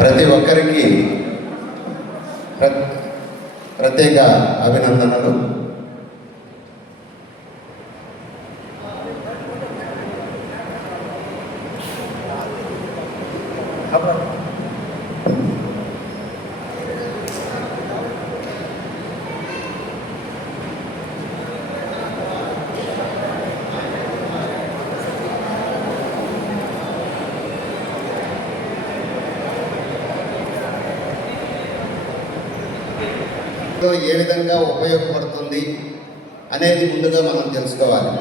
ప్రతి ఒక్కరికి ప్రత్యేక అభినందనలు. ఏ విధంగా ఉపయోగపడుతుంది అనేది ముందుగా మనం తెలుసుకోవాలి.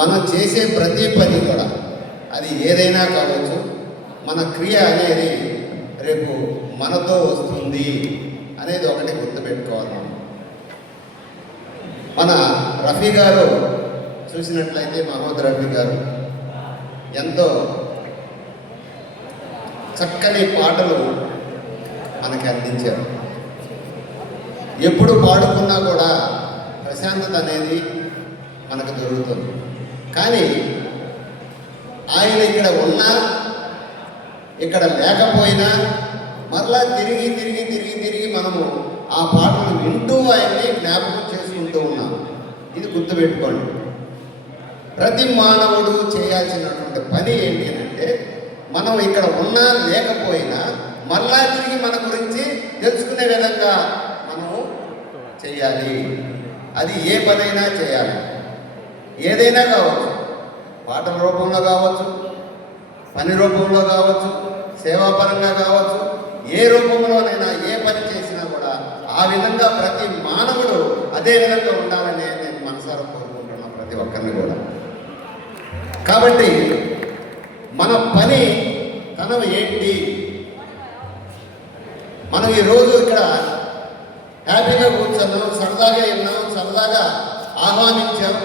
మనం చేసే ప్రతి పని కూడా అది ఏదైనా కావచ్చు, మన క్రియ అనేది రేపు మనతో వస్తుంది అనేది ఒకటి గుర్తుపెట్టుకోవాలి. మన రఫీ గారు చూసినట్లయితే, మహమ్మద్ రఫీ గారు ఎంతో చక్కని పాటలు మనకి అందించారు. ఎప్పుడు పాడుకున్నా కూడా ప్రశాంతత అనేది మనకు దొరుకుతుంది. కానీ ఆయన ఇక్కడ ఉన్నా ఇక్కడ లేకపోయినా మరలా తిరిగి తిరిగి తిరిగి తిరిగి మనము ఆ పాటలు వింటూ ఆయన్ని జ్ఞాపకం చేసుకుంటూ ఉన్నాం. ఇది గుర్తుపెట్టుకోండి. ప్రతి మానవుడు చేయాల్సినటువంటి పని ఏంటి అంటే, మనం ఇక్కడ ఉన్నా లేకపోయినా మరలా తిరిగి మన గురించి తెలుసుకునే విధంగా మనము చేయాలి. అది ఏ పనైనా చేయాలి, ఏదైనా కావచ్చు, పాటల రూపంలో కావచ్చు, పని రూపంలో కావచ్చు, సేవాపరంగా కావచ్చు, ఏ రూపంలోనైనా ఏ పని చేసినా కూడా ఆ విధంగా ప్రతి మానవుడు అదే విధంగా ఉండాలని నేను మనసారా కోరుకుంటున్నాను, ప్రతి ఒక్కరిని కూడా. కాబట్టి మన పని తనం ఏంటి? మనం ఈరోజు ఇక్కడ హ్యాపీగా కూర్చున్నాం, సరదాగా విన్నాం, సరదాగా ఆహ్వానించాం.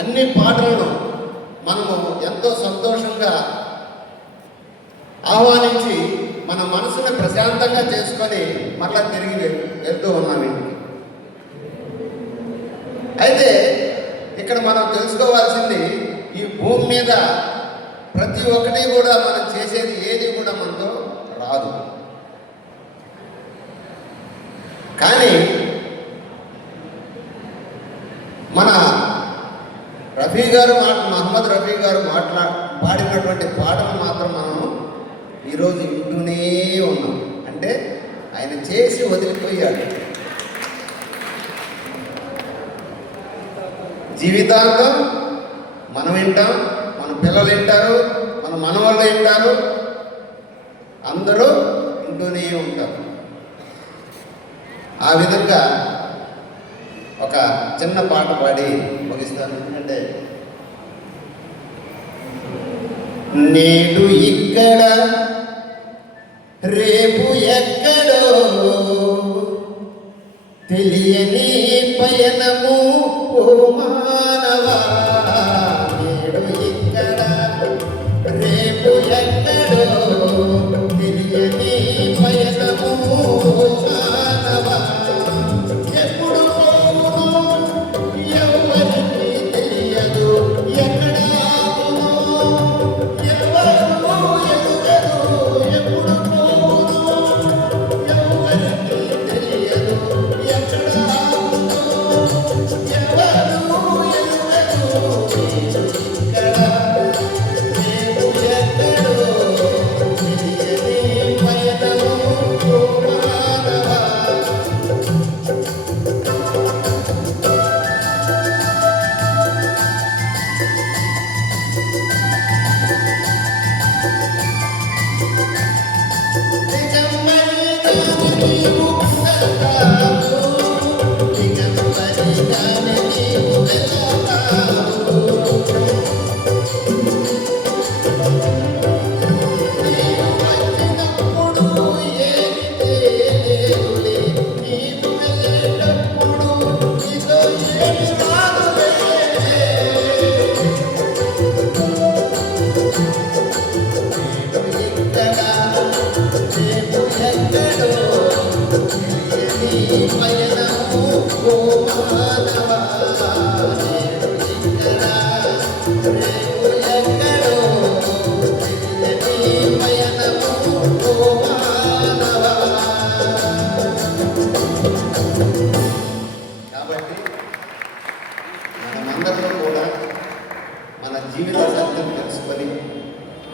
అన్ని పాటలను మనము ఎంతో సంతోషంగా ఆహ్వానించి మన మనసుని ప్రశాంతంగా చేసుకొని మరలా తిరిగి వెళ్తూ ఉన్నాం ఇంటికి. అయితే ఇక్కడ మనం తెలుసుకోవాల్సింది, ఈ భూమి మీద ప్రతి ఒక్కటి కూడా మనం చేసేది ఏది కూడా మనతో రాదు. కానీ మన రఫీ గారు మహమ్మద్ రఫీ గారు పాడినటువంటి పాటలు మాత్రం మనం ఈరోజు వింటూనే ఉన్నాం. అంటే ఆయన చేసి వదిలిపోయాడు. జీవితాంతం మనం వింటాం, మన పిల్లలు వింటారు, మన మనవాళ్ళు వింటారు, అందరూ వింటూనే ఉంటారు. ఆ విధంగా ఒక చిన్న పాట పాడి ముగిస్తాను. ఎందుకంటే, నేడు ఇక్కడ రేపు ఎక్కడో తెలియని పయనము ఓ మానవా. నేడు ఇక్కడ రేపు ఎక్కడో తెలియని పయనము ఓ మానవా. ఎప్పుడు ఎవరికి తెలియదు, ఎక్కడ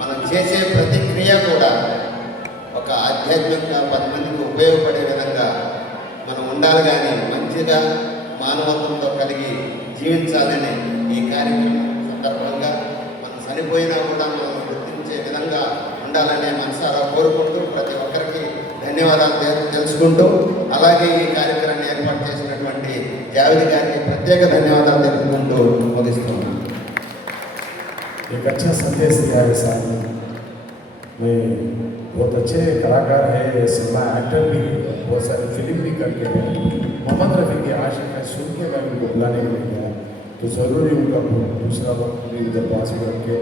మనం చేసే ప్రతి క్రియ కూడా ఒక ఆధ్యాత్మికంగా 10 మందికి ఉపయోగపడే విధంగా మనం ఉండాలి, కానీ మంచిగా మానవత్వంతో కలిగి జీవించాలని ఈ కార్యక్రమం సందర్భంగా మనం చనిపోయినా కూడా మనం గుర్తించే విధంగా ఉండాలనే మనసారా కోరుకుంటూ ప్రతి ఒక్కరికి ధన్యవాదాలు తెలుసుకుంటూ, అలాగే ఈ కార్యక్రమాన్ని ఏర్పాటు చేసినటువంటి జావేద్ గారికి ప్రత్యేక ధన్యవాదాలు తెలుపుకుంటూ ముగిస్తున్నాను. एक अच्छा संदेश दिया है साहब ने। मैं बहुत अच्छे कलाकार है, सिनेमा एक्टर भी, बहुत सारी फिल्म भी करके हैं। मोहम्मद रफ़ी की आशिक है, सुन के मैं उनको बुलाने के लिए गया तो ज़रूरी उनका दूसरा वक्त भी उधर पास में रख के